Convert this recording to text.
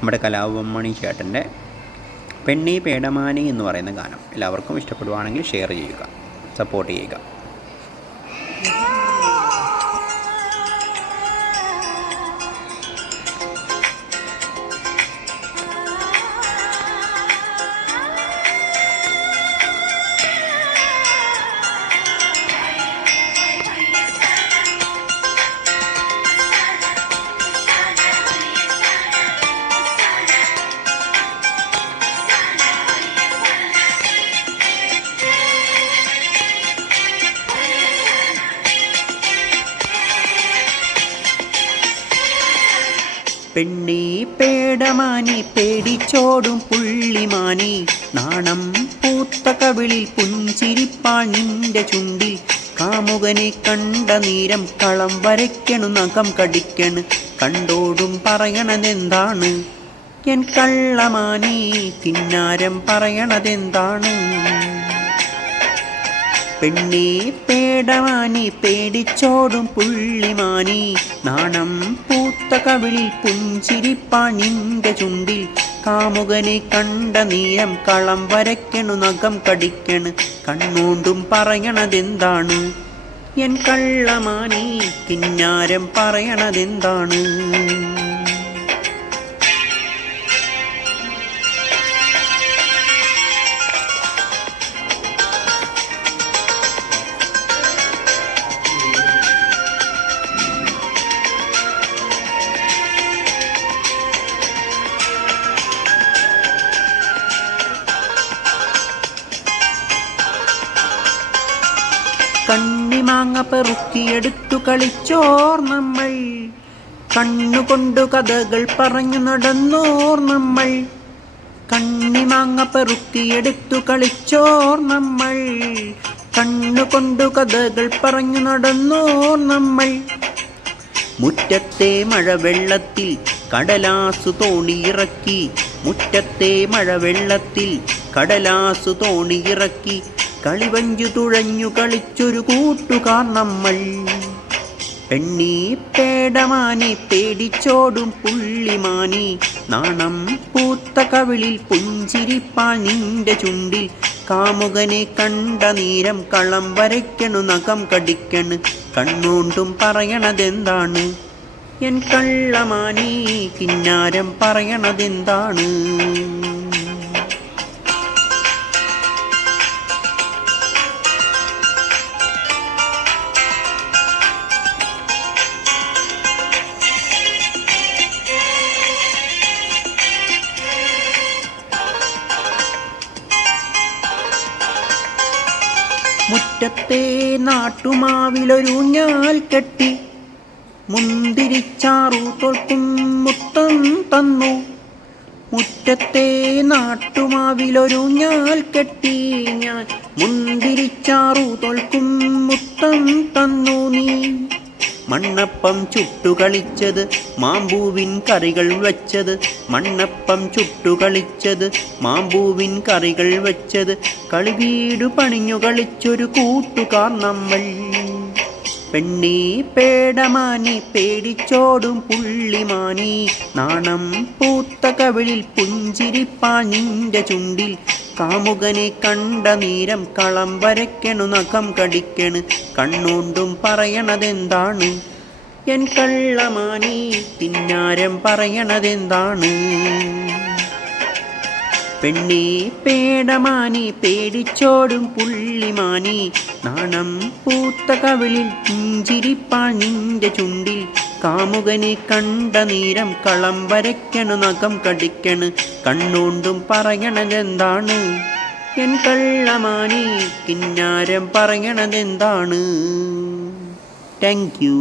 നമ്മുടെ കലാഭവൻ ചേട്ടൻ്റെ പെണ്ണീ പേടമാനി എന്ന് പറയുന്ന ഗാനം എല്ലാവർക്കും ഇഷ്ടപ്പെടുവാണെങ്കിൽ ഷെയർ ചെയ്യുക, സപ്പോർട്ട് ചെയ്യുക. പെണ്ണീ പേടമാനി പേടിച്ചോടും പുള്ളിമാനി, നാണം പൂത്ത കവിളിൽ പുഞ്ചിരിപ്പാൻ നിന്റെ ചുണ്ടിൽ, കാമുകനെ കണ്ട നേരം കളം വരയ്ക്കണു നഖം കടിക്കണ്, കണ്ടോടും പറയണതെന്താണ് എൻ കള്ളമാനി, കിന്നാരം പറയണതെന്താണ്. പെണ്ണീ പേടമാനി പേടിച്ചോടും പുള്ളിമാനി, നാണം പൂത്ത കവിളിൽ പുഞ്ചിരിപ്പാൻ നിന്റെ ചുണ്ടിൽ, കാമുകനെ കണ്ട നേരം കളം വരയ്ക്കണു നഖം കടിക്കണ്, കണ്ണോണ്ടും പറയണതെന്താണ് എൻ കള്ളമാനി, കിന്നാരം പറയണതെന്താണ്. കണ്ണിമാങ്ങ പെറുക്കിയെടുത്തു കളിച്ചോർ നമ്മൾ, കണ്ണുകൊണ്ടു കഥകൾ പറഞ്ഞു നടന്നോർ നമ്മൾ. കണ്ണിമാങ്ങ പെറുക്കിയെടുത്തു കളിച്ചോർ നമ്മൾ, കണ്ണുകൊണ്ടു കഥകൾ പറഞ്ഞു നടന്നോർ നമ്മൾ. മുറ്റത്തെ മഴവെള്ളത്തിൽ കടലാസു തോണിയിറക്കി, മുറ്റത്തെ മഴവെള്ളത്തിൽ കടലാസു തോണിയിറക്കി, കളിവഞ്ചു തുഴഞ്ഞു കളിച്ചൊരു കൂട്ടുകാർ നമ്മൾ. പെണ്ണീ പേടമാനി പേടിച്ചോടും പുള്ളിമാനി, നാണം പൂത്ത കവിളിൽ പുഞ്ചിരിപ്പാൻ നിന്റെ ചുണ്ടിൽ, കാമുകനെ കണ്ട നേരം കളം വരയ്ക്കണു നഖം കടിക്കണ്, കണ്ണോണ്ടും പറയണതെന്താണ് എൻ കള്ളമാനി, കിന്നാരം പറയണതെന്താണ്. മുറ്റത്തെ നാട്ടുമാവിലൊരൂഞ്ഞാൽ കെട്ടി, മുന്തിരിച്ചാറു തോൽക്കും മുത്തം തന്നു. മുറ്റത്തെ നാട്ടുമാവിലൊരൂഞ്ഞാൽ കെട്ടി ഞാൻ, മുന്തിരിച്ചാറു തോൽക്കും മുത്തം തന്നു നീ. മണ്ണപ്പം ചുട്ടുകളിച്ചത് മാമ്പൂവിൻ കറികൾ വെച്ചത്, മണ്ണപ്പം ചുട്ടുകളിച്ചത് മാമ്പൂവിൻ കറികൾ വെച്ചത്, കളിവീടു പണിഞ്ഞു കളിച്ചൊരു കൂട്ടുകാർ നമ്മൾ. പെണ്ണീ പേടമാനി പേടിച്ചോടും പുള്ളിമാനി, നാണം പൂത്ത കവിളിൽ പുഞ്ചിരിപ്പാൻ നിന്റെ ചുണ്ടിൽ, കാമുകനെ കണ്ട നേരം കളം വരയ്ക്കണു നഖം കടിക്കണ്, കണ്ണോണ്ടും പറയണതെന്താണ് എൻ കള്ളമാനി, കിന്നാരം പറയണതെന്താണ്. പെണ്ണീ പേടമാനി പേടിച്ചോടും പുള്ളിമാനി, നാണം പൂത്ത കവിളിൽ പുഞ്ചിരിപ്പാൻ നിന്റെ ചുണ്ടിൽ, കാമുകനെ കണ്ട നേരം കളം വരയ്ക്കണു നഖം കടിക്കണ്, കണ്ണോണ്ടും പറയണതെന്താണ് എൻ കള്ളമാനി, കിന്നാരം പറയണതെന്താണ്. Thank you.